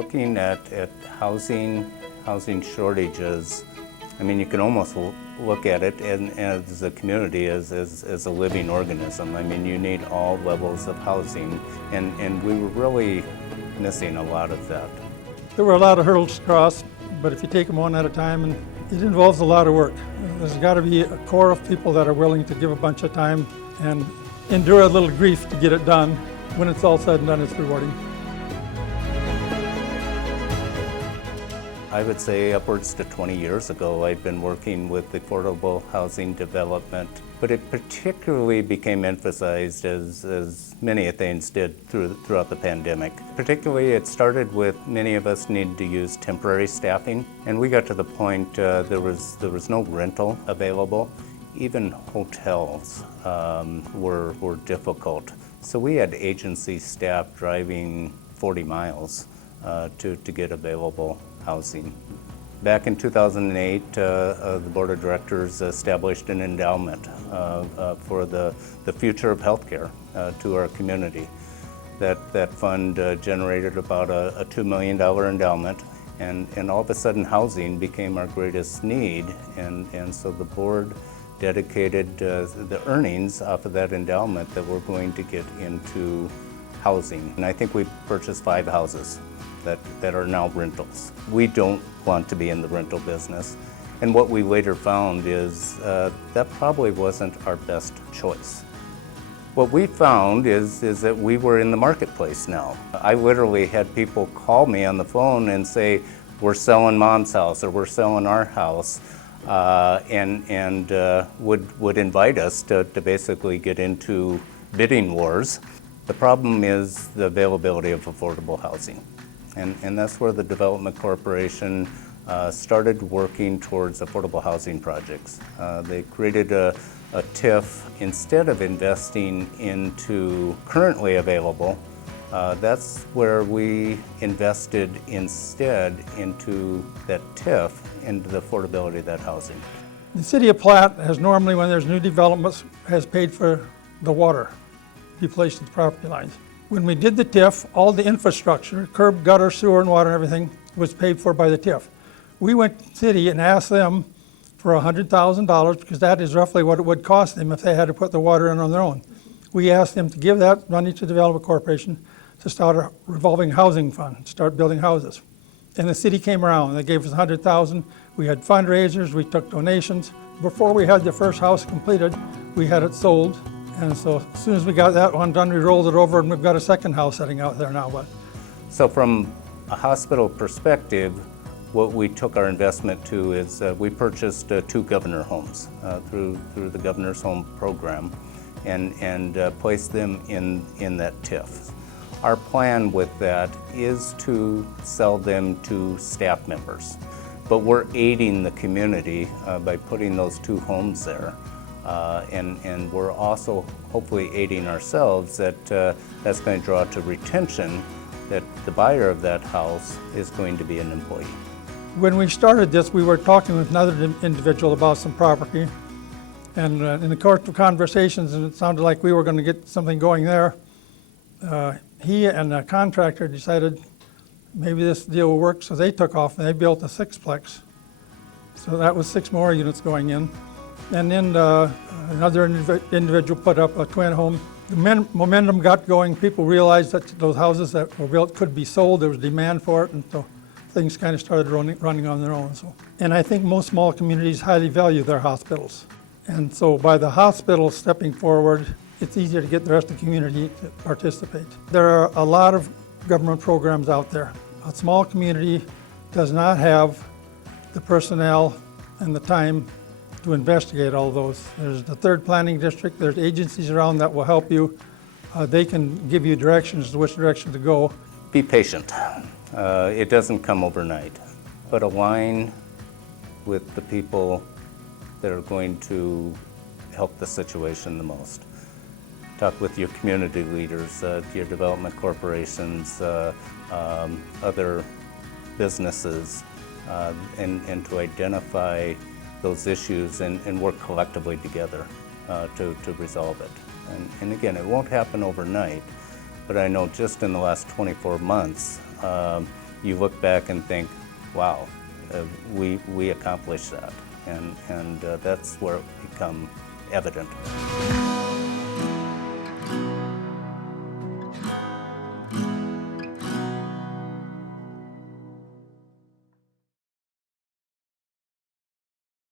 looking at housing shortages, I mean, you can almost look at it as a community as a living organism. I mean, you need all levels of housing, and we were really missing a lot of that. There were a lot of hurdles to cross, but if you take them one at a time, and it involves a lot of work. There's got to be a core of people that are willing to give a bunch of time and endure a little grief to get it done. When it's all said and done, it's rewarding. I would say upwards to 20 years ago, I'd been working with affordable housing development, but it particularly became emphasized as many things did throughout the pandemic. Particularly, it started with many of us needed to use temporary staffing, and we got to the point there was no rental available. Even hotels were difficult. So we had agency staff driving 40 miles to get available housing. Back in 2008, the Board of Directors established an endowment for the future of healthcare to our community. That fund generated about a $2 million endowment, and all of a sudden housing became our greatest need, and so the board dedicated the earnings off of that endowment that we're going to get into housing. And I think we purchased 5 houses that are now rentals. We don't want to be in the rental business. And what we later found is that probably wasn't our best choice. What we found is that we were in the marketplace now. I literally had people call me on the phone and say, we're selling Mom's house or we're selling our house, and would invite us to basically get into bidding wars. The problem is the availability of affordable housing. And that's where the Development Corporation started working towards affordable housing projects. They created a TIF. Instead of investing into currently available, that's where we invested instead into that TIF, into the affordability of that housing. The city of Platte has normally, when there's new developments, has paid for the water to be placed at the property lines. When we did the TIF, all the infrastructure, curb, gutter, sewer, and water and everything was paid for by the TIF. We went to the city and asked them for $100,000 because that is roughly what it would cost them if they had to put the water in on their own. We asked them to give that money to the Development Corporation to start a revolving housing fund, start building houses. And the city came around, they gave us $100,000. We had fundraisers, we took donations. Before we had the first house completed, we had it sold. And so as soon as we got that one done, we rolled it over and we've got a second house sitting out there now. So from a hospital perspective, what we took our investment to is we purchased 2 governor homes through the Governor's Home program and placed them in that TIF. Our plan with that is to sell them to staff members, but we're aiding the community by putting those 2 homes there. And we're also hopefully aiding ourselves that's going to draw to retention, that the buyer of that house is going to be an employee. When we started this, we were talking with another individual about some property, and in the course of conversations, and it sounded like we were going to get something going there, he and the contractor decided maybe this deal will work, so they took off and they built a 6-plex. So that was 6 more units going in. And then another individual put up a twin home. The momentum got going. People realized that those houses that were built could be sold. There was demand for it, and so things kind of started running on their own. And I think most small communities highly value their hospitals. And so by the hospital stepping forward, it's easier to get the rest of the community to participate. There are a lot of government programs out there. A small community does not have the personnel and the time to investigate all those. There's the 3rd Planning District, there's agencies around that will help you. They can give you directions to which direction to go. Be patient. It doesn't come overnight, but align with the people that are going to help the situation the most. Talk with your community leaders, your development corporations, other businesses, and to identify those issues and work collectively together to resolve it. And again, it won't happen overnight, but I know just in the last 24 months, you look back and think, wow, we accomplished that. And that's where it become evident.